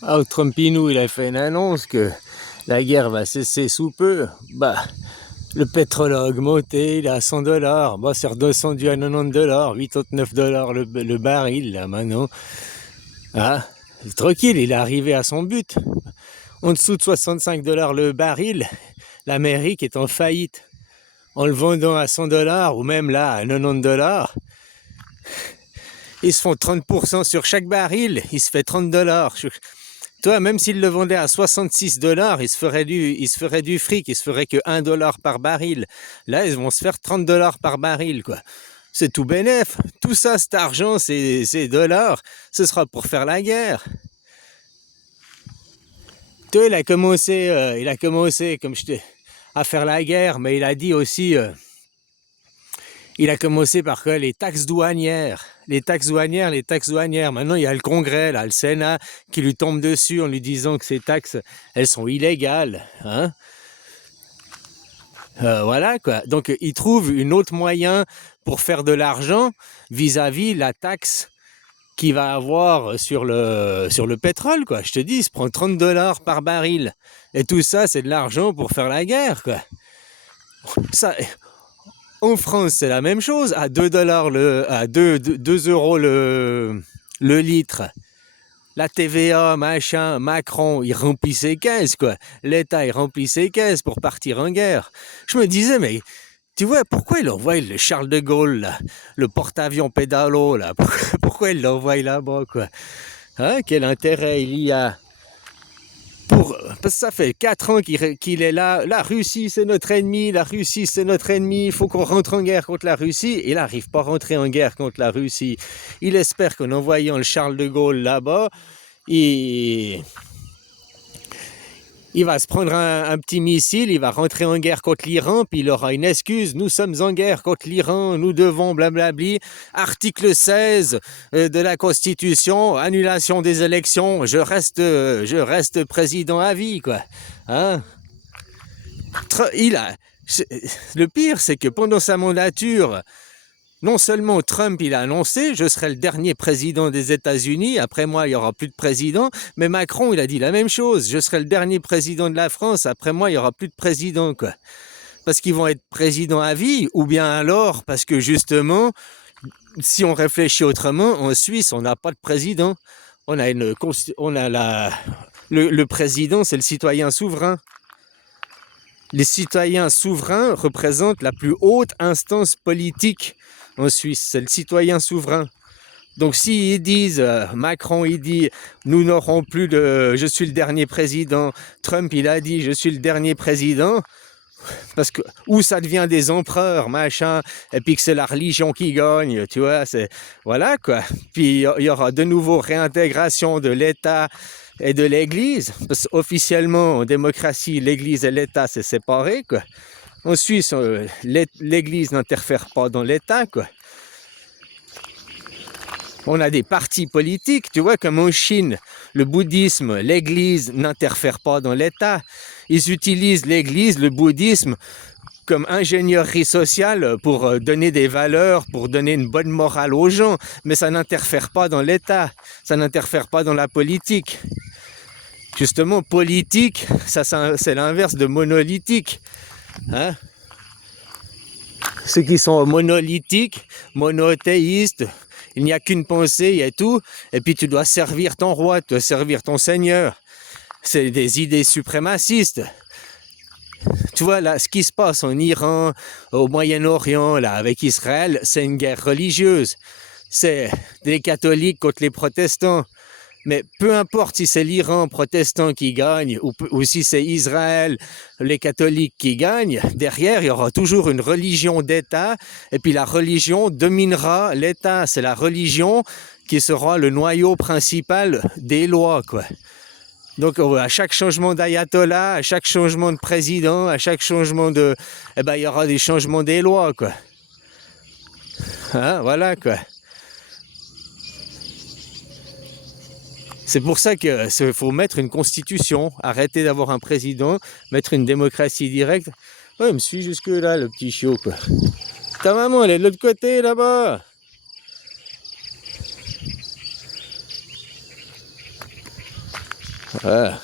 Ah, Trumpinou, il a fait une annonce que la guerre va cesser sous peu. Bah, le pétrole a augmenté, il est à 100 $. Bah, c'est redescendu à 90 $, 89 $ le baril, là, maintenant. Ah, tranquille, il est arrivé à son but. En dessous de 65 $ le baril, l'Amérique est en faillite. En le vendant à 100 $ ou même là à 90 $, ils se font 30% sur chaque baril, il se fait 30 $. Toi, même s'il le vendait à 66 $, il se ferait du fric, il se ferait que 1 $ par baril. Là, ils vont se faire 30 $ par baril, quoi. C'est tout bénef. Tout ça, cet argent, ces dollars, ce sera pour faire la guerre. Toi, il a commencé, comme je te, à faire la guerre, mais il a dit aussi, il a commencé par quoi? Les taxes douanières. Les taxes douanières, les taxes douanières. Maintenant, il y a le Congrès, là, le Sénat, qui lui tombe dessus en lui disant que ces taxes, elles sont illégales. Hein? Voilà, quoi. Donc, il trouve un autre moyen pour faire de l'argent vis-à-vis la taxe qu'il va avoir sur le pétrole, quoi. Je te dis, il se prend 30 $ par baril. Et tout ça, c'est de l'argent pour faire la guerre, quoi. Ça, en France, c'est la même chose, à 2 $ à 2 euros le litre. La TVA, machin, Macron, il remplit ses caisses, quoi. L'État, il remplit ses caisses pour partir en guerre. Je me disais, mais tu vois, pourquoi il envoie le Charles de Gaulle, là, le porte-avions pédalo, là? Pourquoi il l'envoie là-bas, quoi? Hein, quel intérêt il y a? Parce que ça fait 4 ans qu'il est là. La Russie, c'est notre ennemi. La Russie, c'est notre ennemi. Il faut qu'on rentre en guerre contre la Russie. Il n'arrive pas à rentrer en guerre contre la Russie. Il espère qu'en envoyant le Charles de Gaulle là-bas, il va se prendre un petit missile, il va rentrer en guerre contre l'Iran, puis il aura une excuse. Nous sommes en guerre contre l'Iran, nous devons blablabli. Article 16 de la Constitution, annulation des élections, je reste président à vie, quoi. Hein? Le pire, c'est que pendant sa mandature, non seulement Trump, il a annoncé « je serai le dernier président des États-Unis, après moi, il n'y aura plus de président », mais Macron, il a dit la même chose « je serai le dernier président de la France, après moi, il n'y aura plus de président », quoi. Parce qu'ils vont être présidents à vie, ou bien alors, parce que justement, si on réfléchit autrement, en Suisse, on n'a pas de président. On a le président, c'est le citoyen souverain. Les citoyens souverains représentent la plus haute instance politique en Suisse, c'est le citoyen souverain. Donc s'ils disent, Macron il dit, nous n'aurons plus de, je suis le dernier président, Trump il a dit, je suis le dernier président, parce que, ou ça devient des empereurs, machin, et puis que c'est la religion qui gagne, tu vois, c'est, voilà quoi. Puis il y aura de nouveau réintégration de l'État et de l'Église, parce qu'officiellement, en démocratie, l'Église et l'État, c'est séparé, quoi. En Suisse, l'Église n'interfère pas dans l'État, quoi. On a des partis politiques, tu vois, comme en Chine, le bouddhisme, l'Église n'interfère pas dans l'État. Ils utilisent l'Église, le bouddhisme, comme ingénierie sociale pour donner des valeurs, pour donner une bonne morale aux gens, mais ça n'interfère pas dans l'État, ça n'interfère pas dans la politique. Justement, politique, ça c'est l'inverse de monolithique. Hein? Ceux qui sont monolithiques, monothéistes, il n'y a qu'une pensée et tout, et puis tu dois servir ton roi, tu dois servir ton seigneur. C'est des idées suprémacistes. Tu vois, là, ce qui se passe en Iran, au Moyen-Orient, là, avec Israël, c'est une guerre religieuse. C'est les catholiques contre les protestants. Mais peu importe si c'est l'Iran protestant qui gagne ou si c'est Israël, les catholiques qui gagnent, derrière, il y aura toujours une religion d'État et puis la religion dominera l'État. C'est la religion qui sera le noyau principal des lois, quoi. Donc, à chaque changement d'ayatollah, à chaque changement de président, à chaque changement de... Eh ben, il y aura des changements des lois, quoi. Hein, voilà, quoi. C'est pour ça qu'il faut mettre une constitution, arrêter d'avoir un président, mettre une démocratie directe. Ouais, il me suit jusque là, le petit chiot, quoi. Ta maman, elle est de l'autre côté, là-bas. Ah.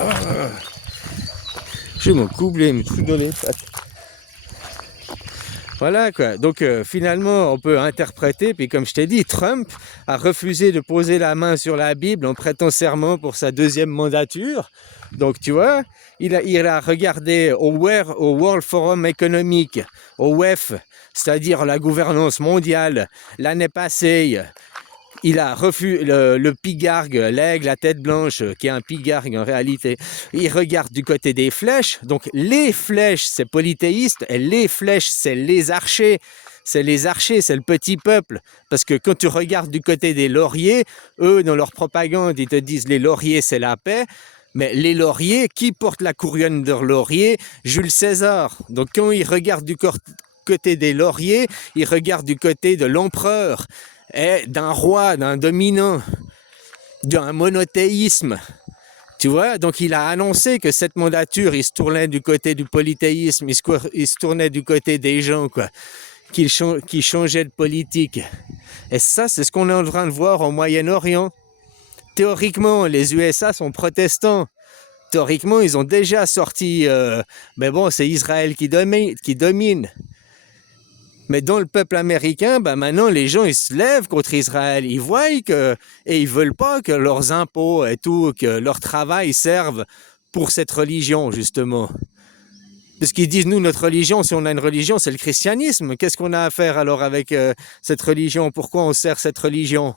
Ah. Je m'en coublé, me tout dans les pattes. Voilà quoi, donc finalement on peut interpréter, puis comme je t'ai dit, Trump a refusé de poser la main sur la Bible en prêtant serment pour sa deuxième mandature. Donc tu vois, il a regardé au World Forum Economic, au WEF, c'est-à-dire la gouvernance mondiale, l'année passée. Il a refusé le pigargue, l'aigle à tête blanche, qui est un pigargue en réalité. Il regarde du côté des flèches. Donc les flèches, c'est polythéiste, et les flèches, c'est les archers. C'est les archers, c'est le petit peuple. Parce que quand tu regardes du côté des lauriers, eux, dans leur propagande, ils te disent les lauriers, c'est la paix. Mais les lauriers, qui portent la couronne de laurier? Jules César. Donc quand ils regardent du côté des lauriers, ils regardent du côté de l'empereur, et d'un roi, d'un dominant, d'un monothéisme. Tu vois, donc il a annoncé que cette mandature, il se tournait du côté du polythéisme, il se tournait du côté des gens, quoi, qui changeaient de politique. Et ça, c'est ce qu'on est en train de voir au Moyen-Orient. Théoriquement, les USA sont protestants. Théoriquement, ils ont déjà sorti... mais bon, c'est Israël qui domine. Mais dans le peuple américain, maintenant, les gens, ils se lèvent contre Israël. Ils voient que... Et ils veulent pas que leurs impôts et tout, que leur travail serve pour cette religion, justement. Parce qu'ils disent, nous, notre religion, si on a une religion, c'est le christianisme. Qu'est-ce qu'on a à faire alors avec cette religion? Pourquoi on sert cette religion?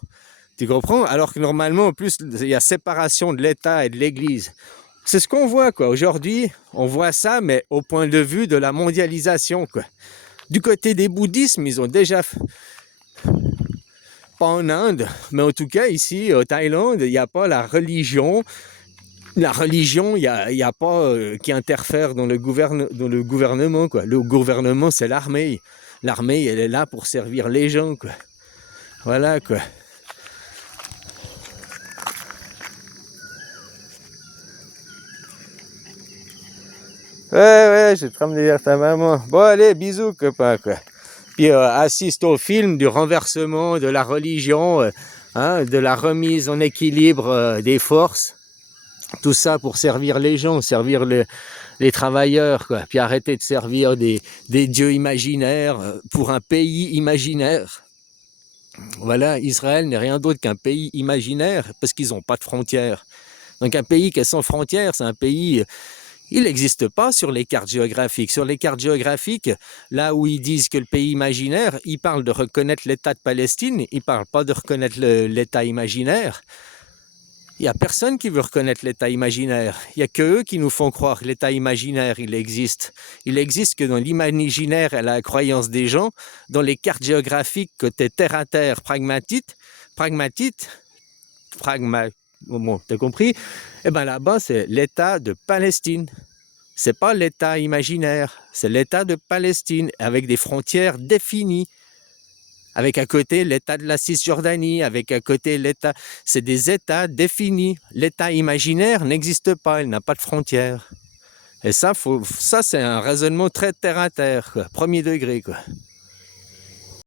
Tu comprends? Alors que normalement, en plus, il y a séparation de l'État et de l'Église. C'est ce qu'on voit, quoi. Aujourd'hui, on voit ça, mais au point de vue de la mondialisation, quoi. Du côté des bouddhismes, ils ont déjà... Pas en Inde, mais en tout cas, ici, au Thaïlande, il n'y a pas la religion. La religion, il n'y a pas qui interfère dans le gouvernement, quoi. Le gouvernement, c'est l'armée. L'armée, elle est là pour servir les gens, quoi. Voilà, quoi. Ouais, je vais te ramener vers ta maman. Bon, allez, bisous, copain, quoi. Puis assiste au film du renversement de la religion, de la remise en équilibre des forces. Tout ça pour servir les gens, servir les travailleurs, quoi. Puis arrêter de servir des dieux imaginaires pour un pays imaginaire. Voilà, Israël n'est rien d'autre qu'un pays imaginaire parce qu'ils n'ont pas de frontières. Donc un pays qui est sans frontières, c'est un pays... Il n'existe pas sur les cartes géographiques. Sur les cartes géographiques, là où ils disent que le pays imaginaire, ils parlent de reconnaître l'État de Palestine, ils ne parlent pas de reconnaître l'État imaginaire. Il n'y a personne qui veut reconnaître l'État imaginaire. Il n'y a que eux qui nous font croire que l'État imaginaire, il existe. Il existe que dans l'imaginaire et la croyance des gens, dans les cartes géographiques côté terre à terre, bon, t'as compris? Eh bien là-bas, c'est l'État de Palestine. C'est pas l'État imaginaire, c'est l'État de Palestine avec des frontières définies. Avec à côté l'État de la Cisjordanie, avec à côté l'État... C'est des États définis. L'État imaginaire n'existe pas, il n'a pas de frontières. Et ça, c'est un raisonnement très terre à terre, quoi. Premier degré, quoi.